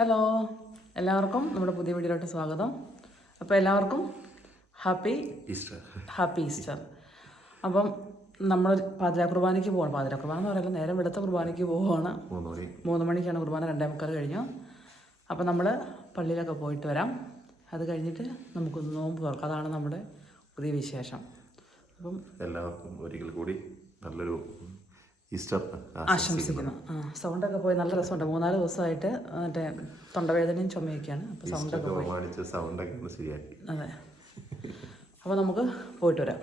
Hello എല്ലാവർക്കും നമ്മുടെ പുതിയ വീഡിയോയിലോട്ട് സ്വാഗതം. അപ്പോൾ എല്ലാവർക്കും ഹാപ്പി ഈസ്റ്റർ. Happy Easter. അപ്പം നമ്മൾ പാതിര കുർബാനയ്ക്ക് പോകണം പാതിര കുർബാന എന്ന് പറയുമ്പോൾ നേരം വെളുത്ത കുർബാനയ്ക്ക് പോവുകയാണ് മൂന്ന് മണിക്കാണ് കുർബാന. രണ്ടേ മുക്കാൽ കഴിഞ്ഞു. അപ്പം നമ്മൾ പള്ളിയിലൊക്കെ പോയിട്ട് വരാം. അത് കഴിഞ്ഞിട്ട് നമുക്ക് നോമ്പ് തുറക്കാം. അതാണ് നമ്മുടെ പുതിയ വിശേഷം. അപ്പം എല്ലാവർക്കും ഒരിക്കൽ കൂടി നല്ലൊരു ഈസ്റ്റർ ആശംസിക്കുന്നു. ആ സൗണ്ടൊക്കെ പോയി നല്ല രസമുണ്ട്. മൂന്നാൽ ദിവസമായിട്ട് മറ്റേ തൊണ്ടവേദനയും ചുമയൊക്കെയാണ്. അപ്പോൾ സൗണ്ടൊക്കെ സൗണ്ടൊക്കെ ശരിയാക്കി. അതെ. അപ്പോൾ നമുക്ക് പോയിട്ട് വരാം.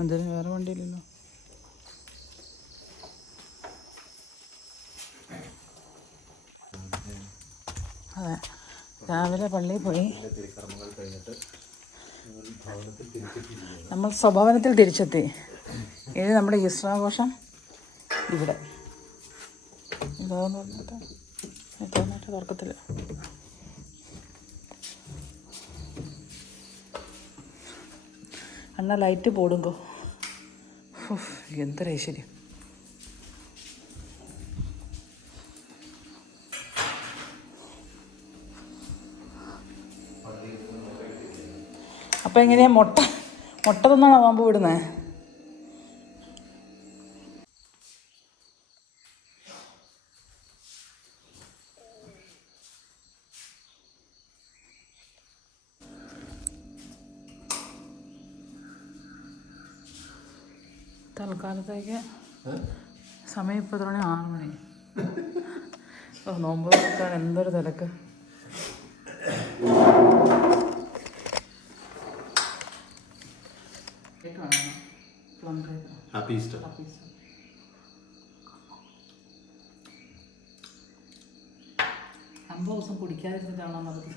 എന്തിനും വേറെ വണ്ടിയില്ലല്ലോ? അതെ രാവിലെ പള്ളിയിൽ പോയി. നമ്മൾ സ്വഭാവനത്തിൽ തിരിച്ചെത്തി. ഇത് നമ്മുടെ ഈശ്വരാഘോഷം ഇവിടെ. ഇതാന്ന് ഇതാന്നിട്ട് തുറക്കത്തില്ല അണ്ണ ലൈറ്റ് പോടുമ്പോ. എന്തൊരു ഐശ്വര്യം. അപ്പം എങ്ങനെയാ മുട്ട മുട്ട തന്നാണോ പാമ്പ് വിടുന്നത് തൽക്കാലത്തേക്ക് സമയം ഇപ്പോൾ എത്ര മണി ആറ് മണി ഓ നോമ്പ് നോക്കാൻ എന്തൊരു തിരക്ക് ഹാപ്പി ഈസ്റ്റർ അമ്പത് ദിവസം കുടിക്കാതിരുന്നിട്ടാണോ നമുക്ക്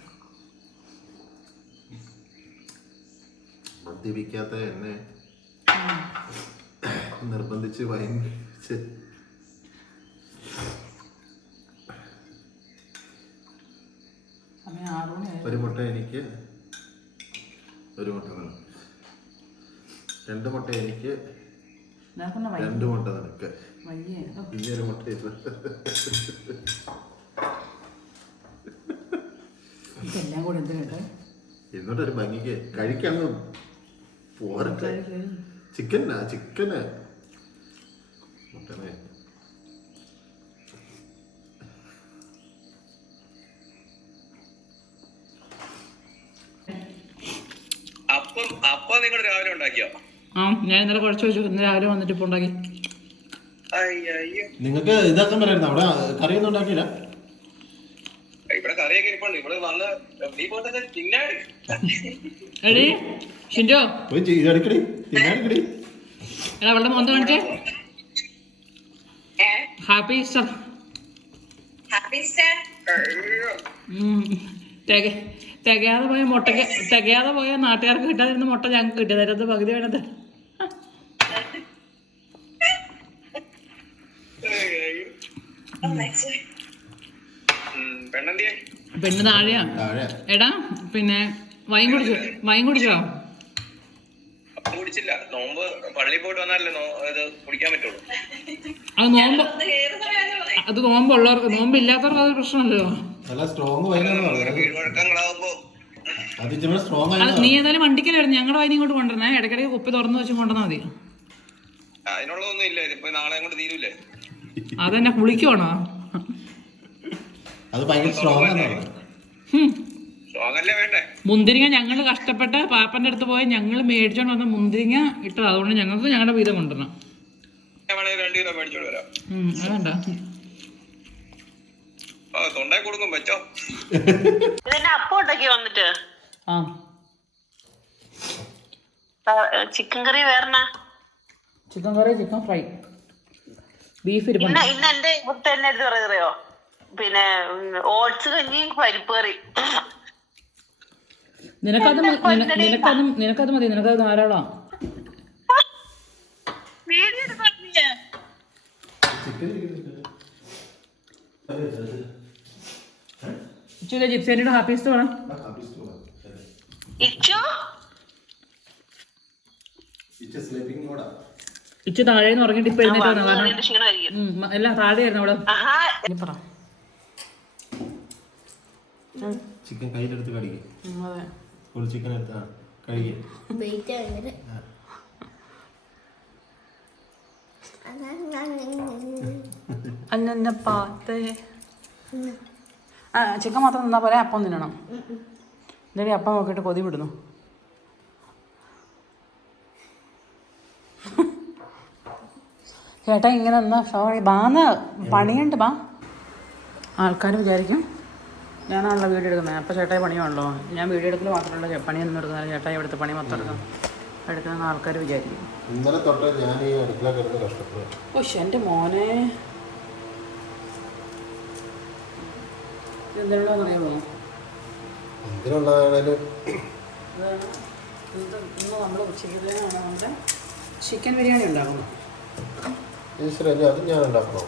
മദ്യപിക്കാത്ത എന്നെ നിർബന്ധിച്ച് മണിയായി ഒരു മുട്ട എനിക്ക് ഒരു മുട്ട നിനക്ക് രണ്ട് മുട്ട എനിക്ക് രണ്ട് മുട്ട നിനക്ക്. ഇനി ഒരു മുട്ട ഇത്. ഇതെല്ലാം കൂടി എന്ത് കേട്ടോ എന്നിട്ട് ഒരു ഭംഗിക്ക് കഴിക്കാൻ പോരട്ടെ. ചിക്കനാ ചിക്കന്. മുട്ടനെ അപ്പം അപ്പം നിങ്ങൾ രാവിലെ ഉണ്ടാക്കിയോ? ആ ഞാൻ ഇന്നലെ കുറച്ച് വെച്ചു. ഇന്ന് രാവിലെ വന്നിട്ട് ഉണ്ടാക്കി. നിങ്ങൾക്ക് ഇതാക്കാൻ പറയായിരുന്നു അവിടെ കറിയൊന്നും ഉണ്ടാക്കിയില്ല? ഇവിടെ കറിയൊക്കെ ഇരിപ്പുണ്ട്. ഇവിടെ വന്ന് നീ പോട്ടെ തിന്നാട് എടീ ഷിൻജോ. പോയി ചെയ്- ഇതെടുക്കടി തിന്നാടിക്കടി എടാ അവളുടെ മോന്ത കാണിച്ചേ. ഹാപ്പി ഈസ്റ്റർ ഉം. തിക തികയാതെ പോയ മുട്ടയ്ക്ക് തികയാതെ പോയ നാട്ടുകാർക്ക് കിട്ടാതിരുന്ന മുട്ട ഞങ്ങൾക്ക് കിട്ടിയത് അതിനകത്ത് പകുതി വേണത്. പെണ്ണ് താഴെയാ. താഴെ. എടാ പിന്നെ വൈൻ കുടിച്ചോ? വൈൻ കുടിച്ചോ? കുടിച്ചില്ല. നോമ്പ് പള്ളി പോയിട്ട് വന്നാലല്ലേ ഇത് കുടിക്കാൻ പറ്റുള്ളൂ. അത് നോമ്പ് അത് നോമ്പുള്ളവർക്ക് നോമ്പില്ലാത്തവർക്ക് അത് പ്രശ്നമല്ലോ നല്ല സ്ട്രോങ് ആയിരുന്നു നീ ഏതായാലും വണ്ടിക്കൽ വരുന്നത് ഞങ്ങളുടെ വൈദ്യം ഇങ്ങോട്ട് കൊണ്ടുവരണേ. ഇടയ്ക്കിടയ്ക്ക് കുപ്പി തുറന്നു വെച്ച് കൊണ്ടുവന്നാൽ മതി. അതിനുള്ളതൊന്നും ഇല്ല. ഇതിപ്പോ നാളെ കൊണ്ട് തീരൂലേ അതെന്നെ കുളിക്കണോ അത് ഭയങ്കര സ്ട്രോങ് ആണ്? മുന്തിരിങ്ങ ഞങ്ങൾ കഷ്ടപ്പെട്ട് പാപ്പന്റെ അടുത്ത് പോയി ഞങ്ങൾ മേടിച്ചോണ്ട് വന്ന മുന്തിരിങ്ങ ഇട്ടത്. അതുകൊണ്ട് ഞങ്ങൾക്ക് ഞങ്ങളുടെ വീതം കൊണ്ടുവരണം. അതുകൊണ്ടാ കൊടുക്കും വെച്ചോ. വന്നിട്ട്? ആ. ചിക്കൻ കറി വേറെ chicken curry chicken fry. Beef ഇന്ന് ഇരിപ്പുണ്ട്. ഇന്ന് എന്റെ ഇവിടുത്തെ തന്നെ പറയുകയോ പിന്നെ ഓട്സ് കഞ്ഞി പരിപ്പ് കറി നിനക്കത് നിനക്കത് നിനക്കത് മതി നിനക്കത് ധാരാളം. ജിപ്സേനിയുടെ ഹാപ്പിസ്റ്റ് പറ. ഇച്ചു? ഇച്ചു താഴെ ഉറങ്ങിട്ട് ഇപ്പൊ എഴുന്നേറ്റ് വന്നു കാരണം അതിന്റെ ക്ഷീണമായിരിക്കും. ഉം, മ- എല്ലാം താഴെയായിരുന്നു അവിടെ. ചിക്കൻ കയ്യിലെടുത്ത് കടിക്കും അതെ. ഫുൾ ചിക്കൻ എടുത്ത്? കഴിക്കും. അന്നെ പാത്തേ ആ. ചിക്കൻ മാത്രം നിന്നാ പോലെ അപ്പം തിന്നണം. എന്തായാലും അപ്പം നോക്കിയിട്ട് കൊതി വിടുന്നു. ചേട്ടാ ഇങ്ങനെ എന്നാ സോറി ബാന്ന്. പണിയുണ്ട് ബാ. ആൾക്കാർ വിചാരിക്കും. ഞാനാണല്ലോ വീട് എടുക്കുന്നത്. അപ്പോൾ ചേട്ടായി പണിയാണല്ലോ. ഞാൻ വീട് എടുക്കുന്നത് മാത്രമല്ല പണി പണിയൊന്നും എടുക്കുന്നില്ല. ചേട്ടായി ഇവിടുത്തെ പണി മൊത്തം എടുക്കും എടുക്കുന്ന ആൾക്കാർ വിചാരിക്കും ഇന്നലെ തൊട്ട് ഞാൻ ഈ അടുക്കള കിടന്ന് കഷ്ടപ്പെടും ഓ എന്റെ മോനെ. എന്തിനുള്ളതെന്ന് അറിയാമോ എന്തിനുള്ളതാണേലും ഇത് ഇന്ന് നമ്മൾ ഉച്ചയ്ക്കത്തേനാണ് നമ്മുടെ ചിക്കൻ ബിരിയാണി ഉണ്ടാക്കുന്നത് ഈശ്വര അതും ഞാൻ ഉണ്ടാക്കണോ.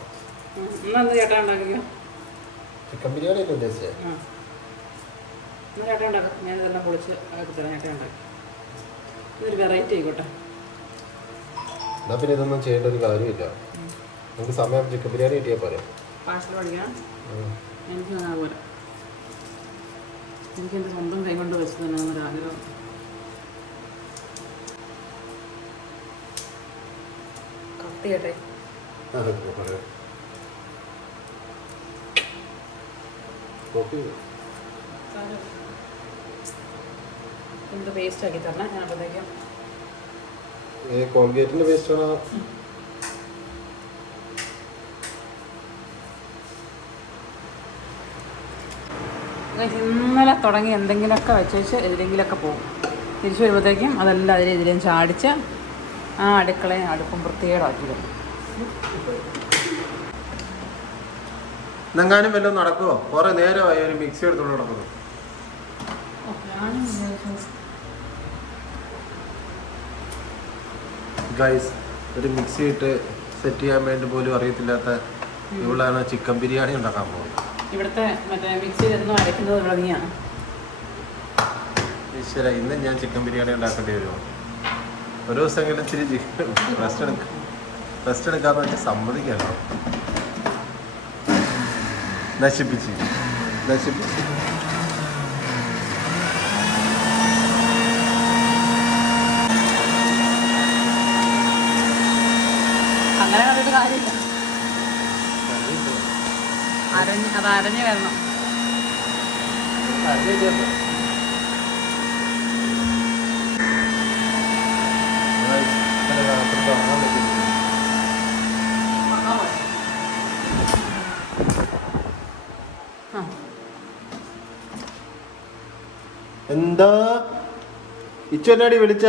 ചേട്ടാ ഉണ്ടാക്കിയോ ചിക്കൻ ബിരിയാണി ഒക്കെ ഉദ്ദേശിച്ചത് ഉണ്ടാക്കാം ഞാൻ ഇതെല്ലാം പൊളിച്ച് ആക്കി തരാം ചേട്ടാ ഉണ്ടാക്കി. ഇതൊരു വെറൈറ്റി ആയിക്കോട്ടെ. എന്നാ പിന്നെ ഇതൊന്നും ചെയ്യേണ്ട ഒരു കാര്യമില്ല. നമുക്ക് സമയം ചിക്കൻ ബിരിയാണി കിട്ടിയാൽ പോരെ? പാഴ്സൽ പഠിക്കണം ഉം. എനിക്ക് അങ്ങനെ പോലെ എനിക്ക് എന്റെ സ്വന്തം കൈ കൊണ്ട് വെച്ച് തന്നെ ഒരു ആഗ്രഹം. Cut copy? എന്ത് പേസ്റ്റ് ആക്കി തരണം? ഞാൻ അപ്പോഴത്തേക്കും ഈ കോൾഗേറ്റിന്റെ വേസ്റ്റ് ആണോ? ഇന്നലെ തുടങ്ങി എന്തെങ്കിലുമൊക്കെ വെച്ചേച്ച് എതിലെങ്കിലൊക്കെ പോകും. തിരിച്ചു വരുമ്പോഴത്തേക്കും അതെല്ലാം അതിൽ ഇതിലും ചാടിച്ച് ആ അടുക്കളയും അടുപ്പും വൃത്തികേടാക്കി തരും ഇന്നെങ്ങാനും വല്ലതും നടക്കുമോ കുറെ നേരമായി ഒരു മിക്സി എടുത്തോണ്ട് നടക്കുന്നു. ഗൈസ് ഒരു മിക്സി ഇട്ട് സെറ്റ് ചെയ്യാൻ വേണ്ടി പോലും അറിയത്തില്ലാത്ത ഇവളാണ് ചിക്കൻ ബിരിയാണി ഉണ്ടാക്കാൻ പോകുന്നത്. ഇവിടുത്തെ മറ്റേ അരയ്ക്കുന്നത് തുടങ്ങിയാണ് ഈശ്വര ഇന്ന് ഞാൻ ചിക്കൻ ബിരിയാണി ഉണ്ടാക്കേണ്ടി വരുമോ? ഒരു ദിവസമെങ്കിലും ഇച്ചിരി ചിക്കൻ റെസ്റ്റ് എടുക്കാം റെസ്റ്റ് എടുക്കാന്ന് വെച്ചാൽ സമ്മതിക്കാമല്ലോ നശിപ്പിച്ച്. നശിപ്പിച്ച്. അങ്ങനെ കണ്ടിട്ട് കാര്യമില്ല. അരഞ്ഞ് അത് അരഞ്ഞ് വരണം ആ എന്താ? ഇച്ചു എന്നാടി വിളിച്ച?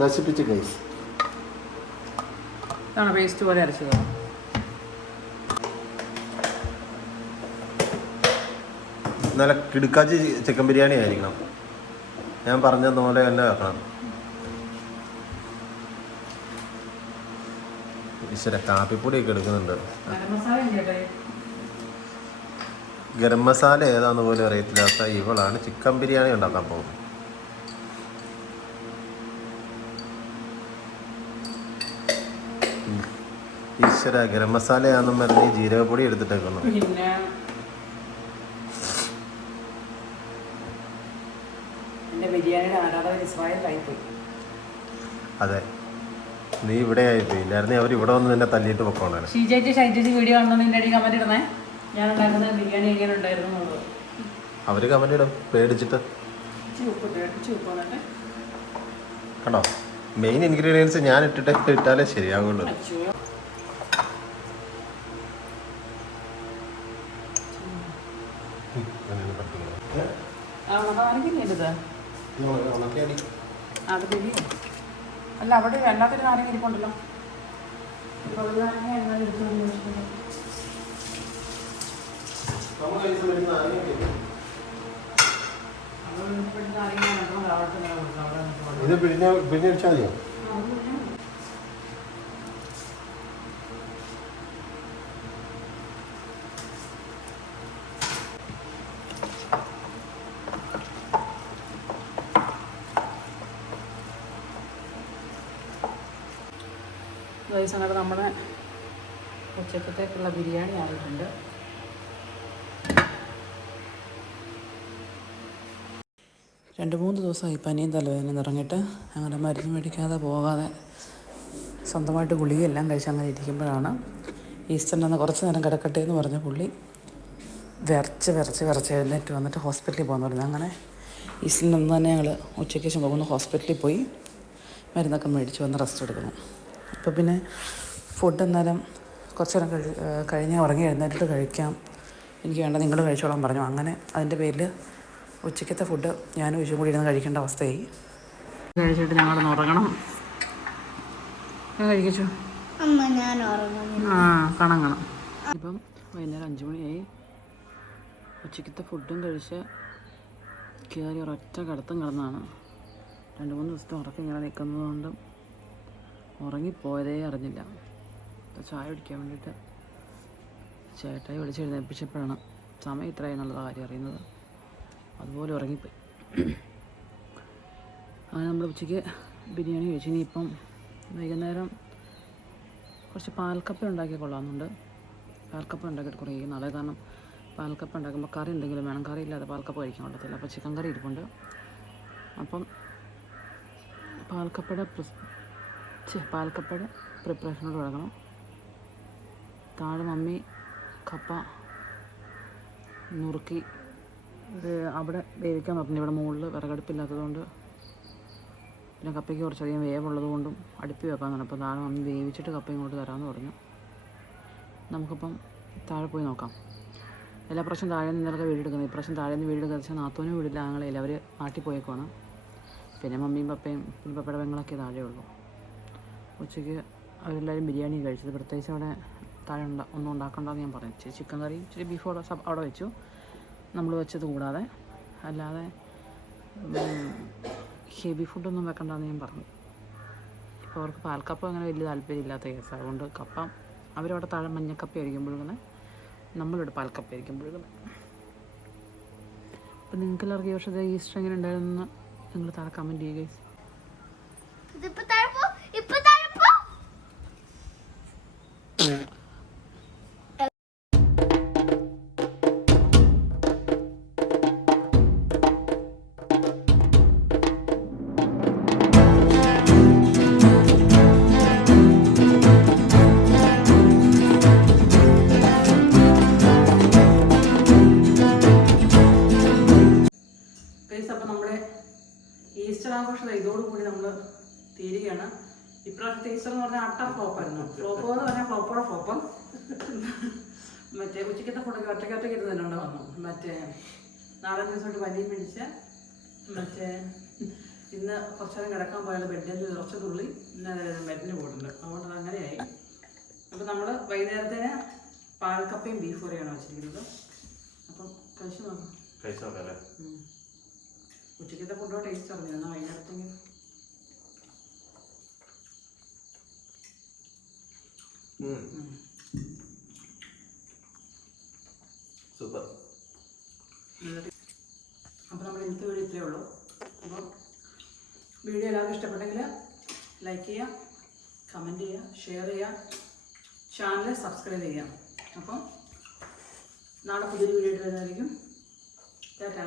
നശിപ്പിച്ചു ഗൈസ് പേസ്റ്റ് പോലെ നല്ല കിടുക്കാച്ചി ചിക്കൻ ബിരിയാണി ആയിരിക്കണം. ഞാൻ പറഞ്ഞ പോലെ തന്നെ വെക്കണം ഈശ്വര കാപ്പിപ്പൊടിയൊക്കെ എടുക്കുന്നുണ്ട്. ഗരം മസാല ഏതാന്ന് പോലും അറിയത്തില്ലാത്ത ഇവളാണ് ചിക്കൻ ബിരിയാണി ഉണ്ടാക്കാൻ പോകുന്നത്. ഈശ്വര ഗരം മസാലയാണെന്നും പറഞ്ഞ് ജീരകപ്പൊടി എടുത്തിട്ടേക്കുന്നു. അതെ. നീ ഇവിടെ ആയിപ്പോയി. ഇല്ലായിരുന്നു അവർ ഇവിടെ വന്ന് നിന്നെ തല്ലിയിട്ട് പൊക്കോണേ ഷീജേച്ചി ഷൈജേച്ചി വീഡിയോ കാണുന്നതിന്റെ ഇടയിൽ കമന്റ് ഇടുന്നേ. ഞാൻ ഉണ്ടാക്കുന്ന ബിരിയാണി എങ്ങനെ ഉണ്ടായിരുന്നു എന്നുള്ളത് അവർ കമന്റ് ഇടും. പേടിച്ചിട്ട്. കണ്ടോ? മെയിൻ ഇൻഗ്രീഡിയൻസ് ഞാൻ ഇട്ടിട്ട് ഇട്ടാലേ ശരിയാകുള്ളൂ അല്ല അവിടെ എല്ലാത്തിനും നാരങ്ങ ഇരിപ്പുണ്ടല്ലോ. നാരങ്ങ എന്നാലും എടുത്ത്. നമ്മൾ ഇത് പിഴിഞ്ഞ പിഴിഞ്ഞടിച്ചാൽ മതിയോ? നമ്മുടെ ഉച്ചക്കത്തേക്കുള്ള ബിരിയാണി ആയിട്ടുണ്ട്. രണ്ട് മൂന്ന് ദിവസമായി പനിയും തലവേദന നിറഞ്ഞിട്ട് അങ്ങനെ മരുന്ന് മേടിക്കാതെ പോകാതെ സ്വന്തമായിട്ട് ഗുളികയെല്ലാം കഴിച്ച് അങ്ങനെ ഇരിക്കുമ്പോഴാണ് ഈസ്റ്ററിന്റെ അന്ന് കുറച്ച് നേരം കിടക്കട്ടെ എന്ന് പറഞ്ഞ പുള്ളി വിറച്ച് വിറച്ച് വിറച്ച് എഴുന്നേറ്റ് വന്നിട്ട് ഹോസ്പിറ്റലിൽ പോകുന്നു പറഞ്ഞു അങ്ങനെ ഈസ്റ്ററിന്റെ അന്ന് തന്നെ ഞങ്ങൾ ഉച്ചയ്ക്ക് ശേഷം പോകുന്നു ഹോസ്പിറ്റലിൽ പോയി മരുന്നൊക്കെ മേടിച്ച് വന്ന് റെസ്റ്റ് എടുക്കണം അപ്പോൾ പിന്നെ ഫുഡ് എന്നാലും കുറച്ച് നേരം കഴി കഴിഞ്ഞ് ഉറങ്ങി എഴുന്നേറ്റിട്ട് കഴിക്കാം. എനിക്ക് വേണ്ട നിങ്ങൾ കഴിച്ചോളാൻ പറഞ്ഞു. അങ്ങനെ അതിന്റെ പേരിൽ ഉച്ചയ്ക്കത്തെ ഫുഡ് ഞാൻ ഉച്ചയും കൂടി ഇരുന്ന് കഴിക്കേണ്ട അവസ്ഥയായി. കഴിച്ചിട്ട് ഞങ്ങളൊന്ന് ഉറങ്ങണം. കഴിക്കച്ചു അമ്മ ഞാൻ ഉറങ്ങുന്നു. ആ കണങ്ങണം. കാണാം ഇപ്പം വൈകുന്നേരം അഞ്ച് മണിയായി. ഉച്ചയ്ക്കത്തെ ഫുഡും കഴിച്ച് കയറി ഒരൊറ്റ കിടത്തം കിടന്നാണ്. രണ്ട് മൂന്ന് ദിവസത്തെ ഉറക്കം ഇങ്ങനെ നിൽക്കുന്നതുകൊണ്ട് ഉറങ്ങിപ്പോയതേ അറിഞ്ഞില്ല. അപ്പോൾ ചായ കുടിക്കാൻ വേണ്ടിയിട്ട് ചേട്ടായി വിളിച്ചെഴുന്നേൽപ്പിച്ചപ്പോഴാണ് സമയം ഇത്രയായി എന്നുള്ള കാര്യം അറിയുന്നത്. അതുപോലെ ഉറങ്ങിപ്പോയി. അങ്ങനെ നമ്മൾ ഉച്ചയ്ക്ക് ബിരിയാണി കഴിച്ചു. ഇനിയിപ്പം വൈകുന്നേരം കുറച്ച് പാൽക്കപ്പ ഉണ്ടാക്കി കൊള്ളാമെന്നുണ്ട്. പാൽക്കപ്പ ഉണ്ടാക്കിയിട്ട് കുറേ നാളെ കാരണം പാൽക്കപ്പ ഉണ്ടാക്കുമ്പോൾ കറി എന്തെങ്കിലും വേണം. കറി ഇല്ലാതെ പാൽക്കപ്പ കഴിക്കാൻ പറ്റത്തില്ല അപ്പോൾ ചിക്കൻ കറി ഇരിപ്പുണ്ട്. അപ്പം പാൽക്കപ്പയുടെ ഛെ, പാൽക്കപ്പയുടെ പ്രിപ്പറേഷനോട് തുടങ്ങണം. താഴെ മമ്മി കപ്പ നുറുക്കി അവിടെ വേവിക്കാൻ പറഞ്ഞു. ഇവിടെ മുകളിൽ വിറകടുപ്പില്ലാത്തതുകൊണ്ട്. പിന്നെ കപ്പയ്ക്ക് കുറച്ചധികം വേവുള്ളത് കൊണ്ടും അടുപ്പി പറഞ്ഞു. അപ്പോൾ താഴെ വന്ന് വേവിച്ചിട്ട് കപ്പ ഇങ്ങോട്ട് തരാമെന്ന് പറഞ്ഞു. നമുക്കിപ്പം താഴെ പോയി നോക്കാം. എല്ലാ പ്രാവശ്യം താഴെ നിന്ന് ഇന്നലൊക്കെ വീടെടുക്കുന്നത്. ഇപ്രാവശ്യം താഴെ നിന്ന് വീടെടുക്കുക വെച്ചാൽ നാത്തോനും വീടില്ല ആങ്ങളില്ല അവർ നാട്ടിൽ പോയേക്കുവാണ്. പിന്നെ മമ്മിയും പപ്പയും പിന്നെ പപ്പയുടെ പെങ്ങളൊക്കെ താഴെ ഉള്ളൂ. ഉച്ചയ്ക്ക് അവരെല്ലാവരും ബിരിയാണി കഴിച്ചത്. പ്രത്യേകിച്ച് അവിടെ താഴെ ഉണ്ട ഒന്നും ഉണ്ടാക്കണ്ടെന്ന് ഞാൻ പറഞ്ഞു. ചിക്കൻ കറി ഇച്ചിരി ബീഫ് അവിടെ അവിടെ വെച്ചു. നമ്മൾ വെച്ചത് കൂടാതെ. അല്ലാതെ ഹെവി ഫുഡൊന്നും വെക്കണ്ടെന്ന് ഞാൻ പറഞ്ഞു. ഇപ്പോൾ അവർക്ക് പാൽക്കപ്പ അങ്ങനെ വലിയ താല്പര്യമില്ലാത്ത കേസ് അതുകൊണ്ട് കപ്പ അവരവിടെ താഴെ മഞ്ഞക്കപ്പ ആയിരിക്കും പുഴുകുന്നത് നമ്മളിവിടെ പാൽക്കപ്പ ആയിരിക്കും പുഴുകുന്നത് അപ്പം നിങ്ങൾക്ക് എല്ലാവർക്കും ഈ വർഷത്തെ ഈസ്റ്റർ എങ്ങനെ ഉണ്ടായിരുന്നു നിങ്ങൾ താഴെ കമന്റ് ചെയ്യുക അട്ടർ ഫ്ലോപ്പായിരുന്നു ഫ്ലോപ്പോ എന്ന് പറഞ്ഞാൽ ഫ്ലോപ്പോടെ ഫ്ലോപ്പ് മറ്റേ ഉച്ചക്കത്തെ ഫുഡൊക്കെ ഒറ്റയ്ക്ക് ഒറ്റയ്ക്ക് ഇരുന്ന് തന്നെ വന്നു മറ്റേ നാലഞ്ച് ദിവസമായിട്ട് പനിയും പിടിച്ച് മറ്റേ ഇന്ന് കുറച്ച് നേരം കിടക്കാൻ പോയാൽ ബെഡിൽ നിന്ന് കുറച്ച് തുള്ളി ഇന്ന് ബെഡിന് പോയിട്ടുണ്ട്. അതുകൊണ്ട് അങ്ങനെയായി. അപ്പോൾ നമ്മൾ വൈകുന്നേരത്തിന് പാൽക്കപ്പയും ബീഫ് കറിയാണ് വെച്ചിരിക്കുന്നത്. അപ്പം കഴിച്ചു നോക്കാം. കഴിച്ചു നോക്കാം അല്ലേ? ഉം. ഉച്ചക്കത്തെ ഫുഡോ ടേസ്റ്റ് അറിഞ്ഞിരുന്നു? വൈകുന്നേരത്തെങ്കിൽ സൂപ്പർ. അപ്പോൾ നമ്മുടെ ഇന്നത്തെ വീഡിയോ ഇത്രയേ ഉള്ളൂ. അപ്പോൾ വീഡിയോ എല്ലാവർക്കും ഇഷ്ടപ്പെട്ടെങ്കിൽ ലൈക്ക് ചെയ്യുക കമന്റ് ചെയ്യുക ഷെയർ ചെയ്യുക ചാനൽ സബ്സ്ക്രൈബ് ചെയ്യുക. അപ്പം നാളെ പുതിയൊരു വീഡിയോ ഇട്ട് വരുന്നതായിരിക്കും. ടാറ്റാ.